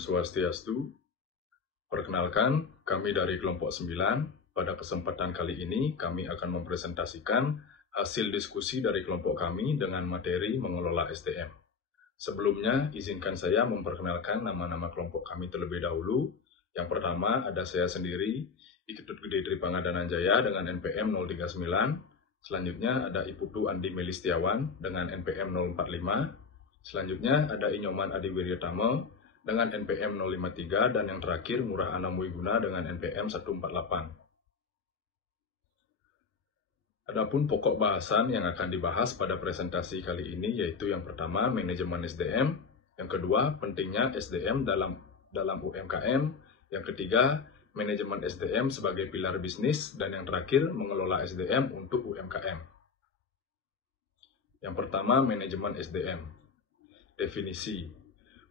Swastiastu. Perkenalkan, kami dari kelompok 9. Pada kesempatan kali ini, kami akan mempresentasikan hasil diskusi dari kelompok kami dengan materi mengelola SDM. Sebelumnya, izinkan saya memperkenalkan nama-nama kelompok kami terlebih dahulu. Yang pertama, ada saya sendiri, Iketut Gede Tripangadan Jaya dengan NPM 039. Selanjutnya, ada Iputu Andi Melistiawan dengan NPM 045. Selanjutnya ada Inyoman Adi Wiryatama dengan NPM 053 dan yang terakhir Murah Anam Wiguna dengan NPM 148. Adapun pokok bahasan yang akan dibahas pada presentasi kali ini yaitu yang pertama manajemen SDM, yang kedua pentingnya SDM dalam UMKM, yang ketiga manajemen SDM sebagai pilar bisnis, dan yang terakhir mengelola SDM untuk UMKM. Yang pertama manajemen SDM. Definisi.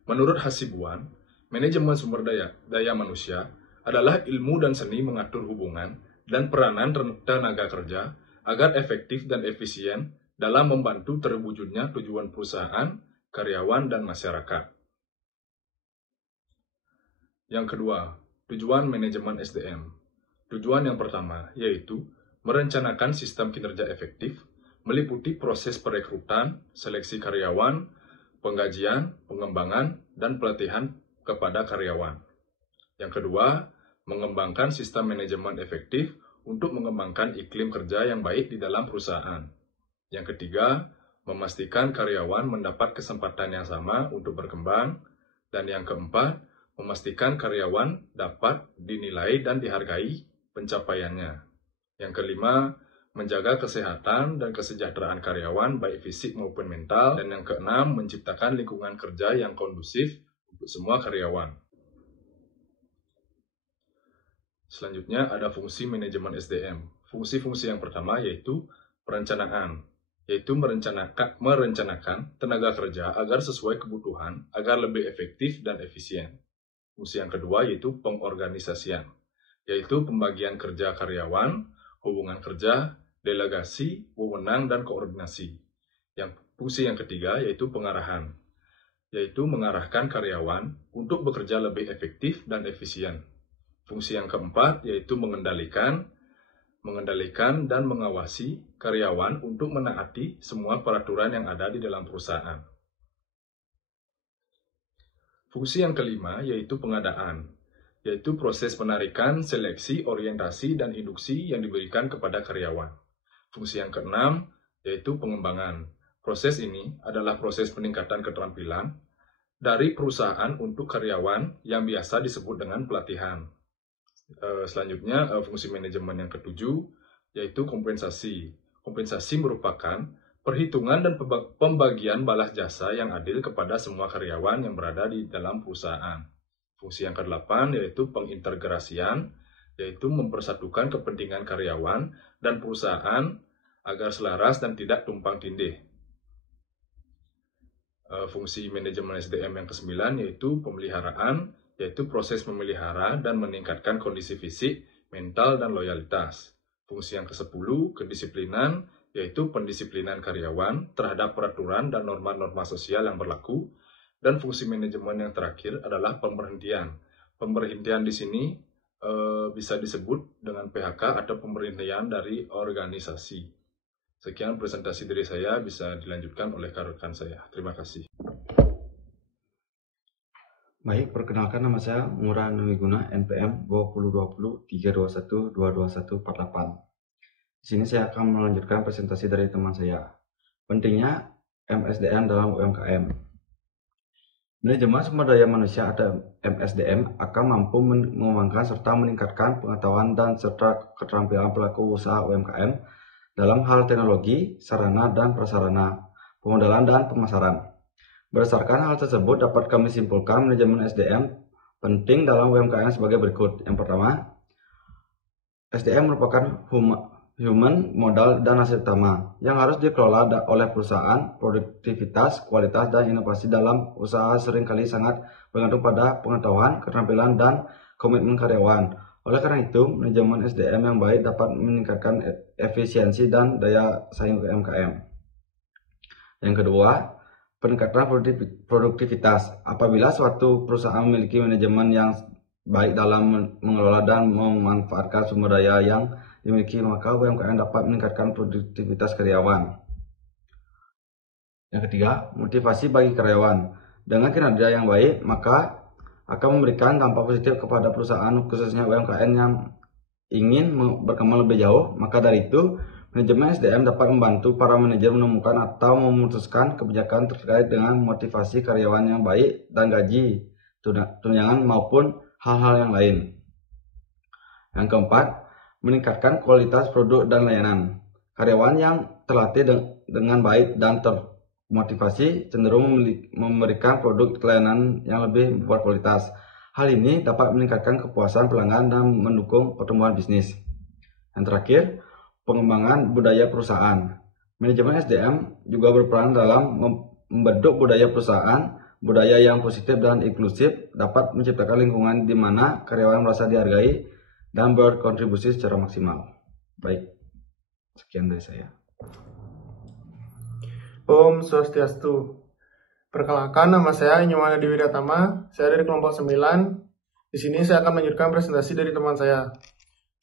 Menurut Hasibuan, manajemen sumber daya manusia adalah ilmu dan seni mengatur hubungan dan peranan tenaga kerja agar efektif dan efisien dalam membantu terwujudnya tujuan perusahaan, karyawan, dan masyarakat. Yang kedua, tujuan manajemen SDM. Tujuan yang pertama yaitu merencanakan sistem kinerja efektif, meliputi proses perekrutan, seleksi karyawan, penggajian, pengembangan, dan pelatihan kepada karyawan. Yang kedua, mengembangkan sistem manajemen efektif untuk mengembangkan iklim kerja yang baik di dalam perusahaan. Yang ketiga, memastikan karyawan mendapat kesempatan yang sama untuk berkembang. Dan yang keempat, memastikan karyawan dapat dinilai dan dihargai pencapaiannya. Yang kelima, menjaga kesehatan dan kesejahteraan karyawan baik fisik maupun mental, dan yang keenam menciptakan lingkungan kerja yang kondusif untuk semua karyawan. Selanjutnya ada fungsi manajemen SDM. Fungsi-fungsi yang pertama yaitu perencanaan, yaitu merencanakan tenaga kerja agar sesuai kebutuhan agar lebih efektif dan efisien. Fungsi yang kedua yaitu pengorganisasian, yaitu pembagian kerja karyawan, hubungan kerja, delegasi, wewenang, dan koordinasi. Fungsi yang ketiga yaitu pengarahan, yaitu mengarahkan karyawan untuk bekerja lebih efektif dan efisien. Fungsi yang keempat yaitu mengendalikan dan mengawasi karyawan untuk menaati semua peraturan yang ada di dalam perusahaan. Fungsi yang kelima yaitu pengadaan, yaitu proses penarikan, seleksi, orientasi, dan induksi yang diberikan kepada karyawan. Fungsi yang keenam yaitu pengembangan. Proses ini adalah proses peningkatan keterampilan dari perusahaan untuk karyawan yang biasa disebut dengan pelatihan. Selanjutnya, fungsi manajemen yang ketujuh yaitu kompensasi. Kompensasi merupakan perhitungan dan pembagian balas jasa yang adil kepada semua karyawan yang berada di dalam perusahaan. Fungsi yang ke-8 yaitu pengintegrasian, yaitu mempersatukan kepentingan karyawan dan perusahaan agar selaras dan tidak tumpang tindih. Fungsi manajemen SDM yang ke-9 yaitu pemeliharaan, yaitu proses memelihara dan meningkatkan kondisi fisik, mental, dan loyalitas. Fungsi yang ke-10 kedisiplinan, yaitu pendisiplinan karyawan terhadap peraturan dan norma-norma sosial yang berlaku. Dan fungsi manajemen yang terakhir adalah pemberhentian. Pemberhentian di sini bisa disebut dengan PHK atau pemberhentian dari organisasi. Sekian presentasi dari saya, bisa dilanjutkan oleh rekan saya. Terima kasih. Baik, perkenalkan nama saya Murah Anam Wiguna, NPM 2020-321-22148. Di sini saya akan melanjutkan presentasi dari teman saya. Pentingnya MSDM dalam UMKM. Manajemen sumber daya manusia atau MSDM akan mampu mengembangkan serta meningkatkan pengetahuan dan serta keterampilan pelaku usaha UMKM dalam hal teknologi, sarana dan prasarana, pemodalan dan pemasaran. Berdasarkan hal tersebut dapat kami simpulkan manajemen SDM penting dalam UMKM sebagai berikut. Yang pertama, SDM merupakan human, modal, dan aset utama yang harus dikelola oleh perusahaan. Produktivitas, kualitas, dan inovasi dalam usaha seringkali sangat bergantung pada pengetahuan, keterampilan, dan komitmen karyawan. Oleh karena itu, manajemen SDM yang baik dapat meningkatkan efisiensi dan daya saing UMKM. Yang kedua, peningkatan produktivitas. Apabila suatu perusahaan memiliki manajemen yang baik dalam mengelola dan memanfaatkan sumber daya yang dimiliki, maka UMKM dapat meningkatkan produktivitas karyawan. Yang ketiga, motivasi bagi karyawan. Dengan kinerja yang baik, maka akan memberikan dampak positif kepada perusahaan, khususnya UMKM yang ingin berkembang lebih jauh. Maka dari itu, manajemen SDM dapat membantu para manajer menemukan atau memutuskan kebijakan terkait dengan motivasi karyawan yang baik dan gaji, tunjangan maupun hal-hal yang lain. Yang keempat, meningkatkan kualitas produk dan layanan. Karyawan yang terlatih dengan baik dan termotivasi cenderung memberikan produk layanan yang lebih berkualitas. Hal ini dapat meningkatkan kepuasan pelanggan dan mendukung pertumbuhan bisnis. Yang terakhir, pengembangan budaya perusahaan. Manajemen SDM juga berperan dalam membentuk budaya perusahaan. Budaya yang positif dan inklusif dapat menciptakan lingkungan di mana karyawan merasa dihargai dan berkontribusi secara maksimal. Baik, sekian dari saya. Om Swastiastu. Perkenalkan, nama saya Inyuwana Diwiratama. Saya dari kelompok 9. Di sini saya akan melanjutkan presentasi dari teman saya.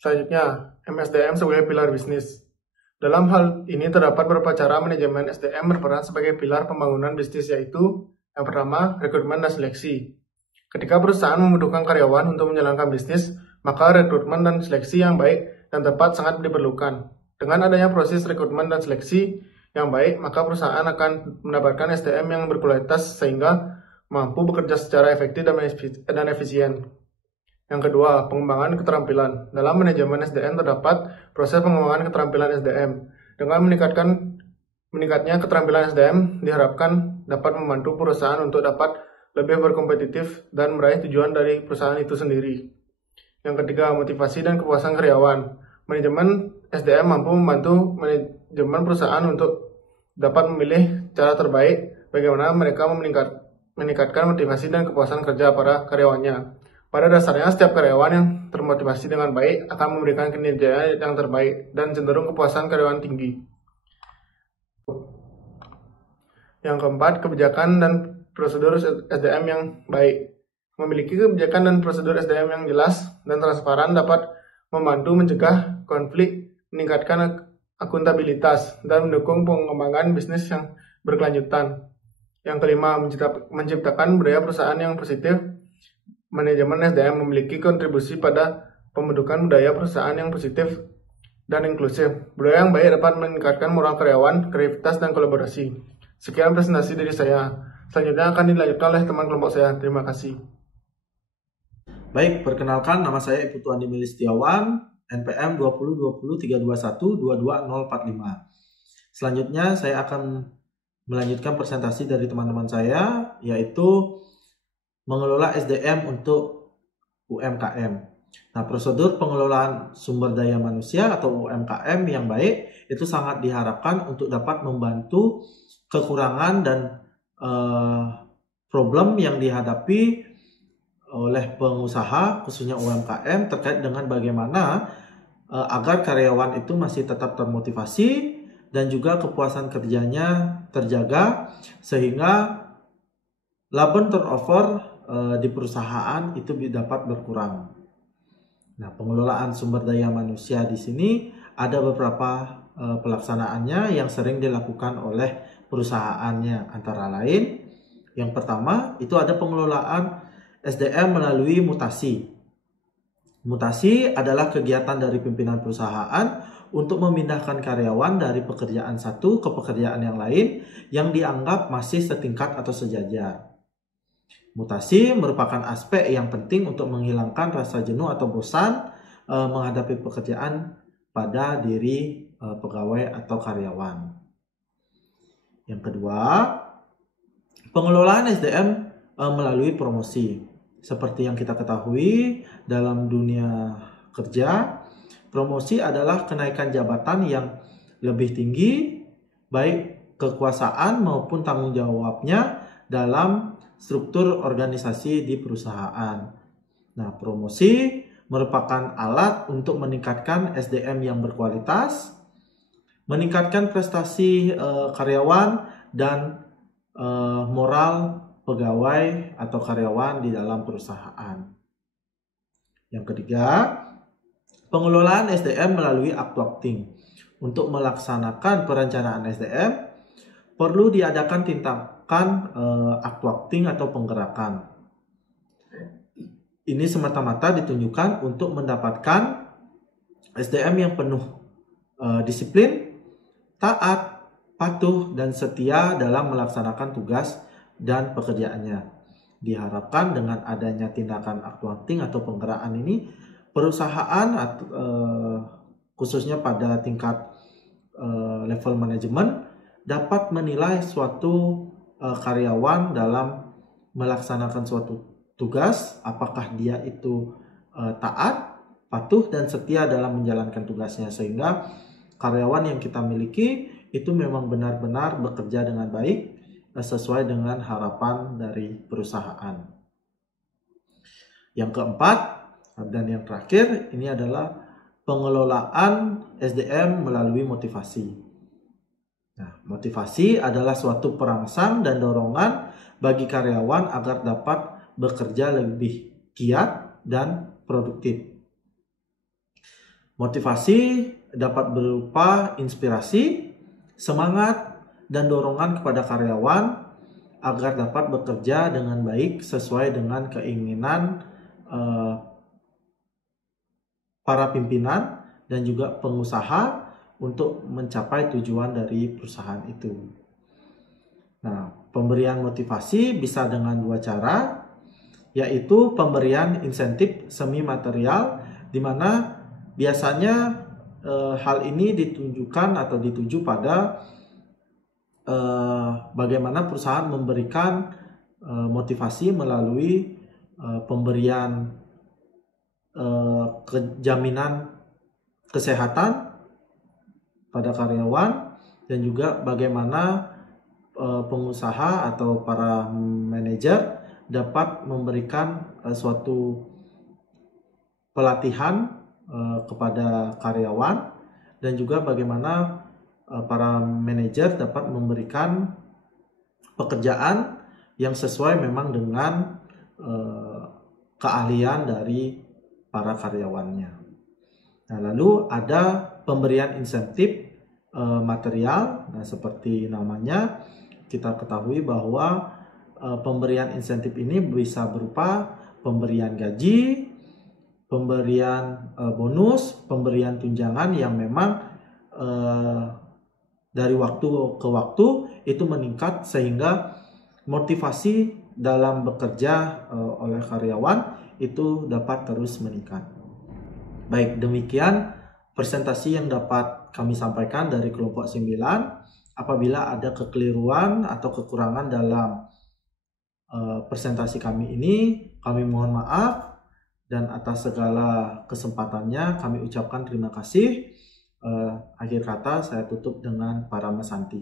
Selanjutnya, MSDM sebagai pilar bisnis. Dalam hal ini terdapat beberapa cara manajemen SDM berperan sebagai pilar pembangunan bisnis, yaitu yang pertama, rekrutmen dan seleksi. Ketika perusahaan membutuhkan karyawan untuk menjalankan bisnis, maka rekrutmen dan seleksi yang baik dan tepat sangat diperlukan. Dengan adanya proses rekrutmen dan seleksi yang baik, maka perusahaan akan mendapatkan SDM yang berkualitas sehingga mampu bekerja secara efektif dan efisien. Yang kedua, pengembangan keterampilan. Dalam manajemen SDM terdapat proses pengembangan keterampilan SDM. Dengan meningkatnya keterampilan SDM diharapkan dapat membantu perusahaan untuk dapat lebih berkompetitif dan meraih tujuan dari perusahaan itu sendiri. Yang ketiga, motivasi dan kepuasan karyawan. Manajemen SDM mampu membantu manajemen perusahaan untuk dapat memilih cara terbaik bagaimana mereka meningkatkan motivasi dan kepuasan kerja para karyawannya. Pada dasarnya, setiap karyawan yang termotivasi dengan baik akan memberikan kinerja yang terbaik dan cenderung kepuasan karyawan tinggi. Yang keempat, kebijakan dan prosedur SDM yang baik. Memiliki kebijakan dan prosedur SDM yang jelas dan transparan dapat membantu mencegah konflik, meningkatkan akuntabilitas, dan mendukung pengembangan bisnis yang berkelanjutan. Yang kelima, menciptakan budaya perusahaan yang positif. Manajemen SDM memiliki kontribusi pada pembentukan budaya perusahaan yang positif dan inklusif. Budaya yang baik dapat meningkatkan moral karyawan, kreativitas, dan kolaborasi. Sekian presentasi dari saya. Selanjutnya akan dilanjutkan oleh teman kelompok saya. Terima kasih. Baik, perkenalkan, nama saya Iputu Andi Setiawan, NPM 202031222045. Selanjutnya saya akan melanjutkan presentasi dari teman-teman saya, yaitu mengelola SDM untuk UMKM. Nah, prosedur pengelolaan sumber daya manusia atau UMKM yang baik itu sangat diharapkan untuk dapat membantu kekurangan dan problem yang dihadapi oleh pengusaha, khususnya UMKM, terkait dengan bagaimana agar karyawan itu masih tetap termotivasi dan juga kepuasan kerjanya terjaga sehingga laba turnover di perusahaan itu dapat berkurang. Nah, pengelolaan sumber daya manusia di sini ada beberapa pelaksanaannya yang sering dilakukan oleh perusahaannya, antara lain yang pertama itu ada pengelolaan SDM melalui mutasi. Mutasi adalah kegiatan dari pimpinan perusahaan untuk memindahkan karyawan dari pekerjaan satu ke pekerjaan yang lain yang dianggap masih setingkat atau sejajar. Mutasi merupakan aspek yang penting untuk menghilangkan rasa jenuh atau bosan menghadapi pekerjaan pada diri pegawai atau karyawan. Yang kedua, pengelolaan SDM melalui promosi. Seperti yang kita ketahui dalam dunia kerja, promosi adalah kenaikan jabatan yang lebih tinggi, baik kekuasaan maupun tanggung jawabnya dalam struktur organisasi di perusahaan. Nah, promosi merupakan alat untuk meningkatkan SDM yang berkualitas, meningkatkan prestasi karyawan, dan moral pegawai atau karyawan di dalam perusahaan. Yang ketiga, pengelolaan SDM melalui actuacting. Untuk melaksanakan perencanaan SDM, perlu diadakan tindakan actuacting atau penggerakan. Ini semata-mata ditunjukkan untuk mendapatkan SDM yang penuh disiplin, taat, patuh, dan setia dalam melaksanakan tugas dan pekerjaannya. Diharapkan dengan adanya tindakan actuacting atau penggerakan ini, perusahaan khususnya pada tingkat level manajemen dapat menilai suatu karyawan dalam melaksanakan suatu tugas, apakah dia itu taat, patuh, dan setia dalam menjalankan tugasnya, sehingga karyawan yang kita miliki itu memang benar-benar bekerja dengan baik sesuai dengan harapan dari perusahaan. Yang keempat dan yang terakhir, ini adalah pengelolaan SDM melalui motivasi. Nah, motivasi adalah suatu perangsang dan dorongan bagi karyawan agar dapat bekerja lebih giat dan produktif. Motivasi dapat berupa inspirasi, semangat, dan dorongan kepada karyawan agar dapat bekerja dengan baik sesuai dengan keinginan para pimpinan dan juga pengusaha untuk mencapai tujuan dari perusahaan itu. Nah, pemberian motivasi bisa dengan dua cara, yaitu pemberian insentif semi material, di mana biasanya hal ini ditunjukkan atau dituju pada bagaimana perusahaan memberikan motivasi melalui pemberian jaminan kesehatan pada karyawan, dan juga bagaimana pengusaha atau para manajer dapat memberikan suatu pelatihan kepada karyawan, dan juga bagaimana para manajer dapat memberikan pekerjaan yang sesuai memang dengan keahlian dari para karyawannya. Nah, lalu ada pemberian insentif material. Nah, seperti namanya kita ketahui bahwa pemberian insentif ini bisa berupa pemberian gaji, pemberian bonus, pemberian tunjangan yang memang dari waktu ke waktu itu meningkat, sehingga motivasi dalam bekerja oleh karyawan itu dapat terus meningkat. Baik, demikian presentasi yang dapat kami sampaikan dari kelompok 9. Apabila ada kekeliruan atau kekurangan dalam presentasi kami ini, kami mohon maaf, dan atas segala kesempatannya kami ucapkan terima kasih. Akhir kata saya tutup dengan Parama Santi.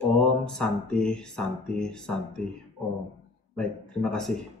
Om Santi Santi Santi Om. Baik, terima kasih.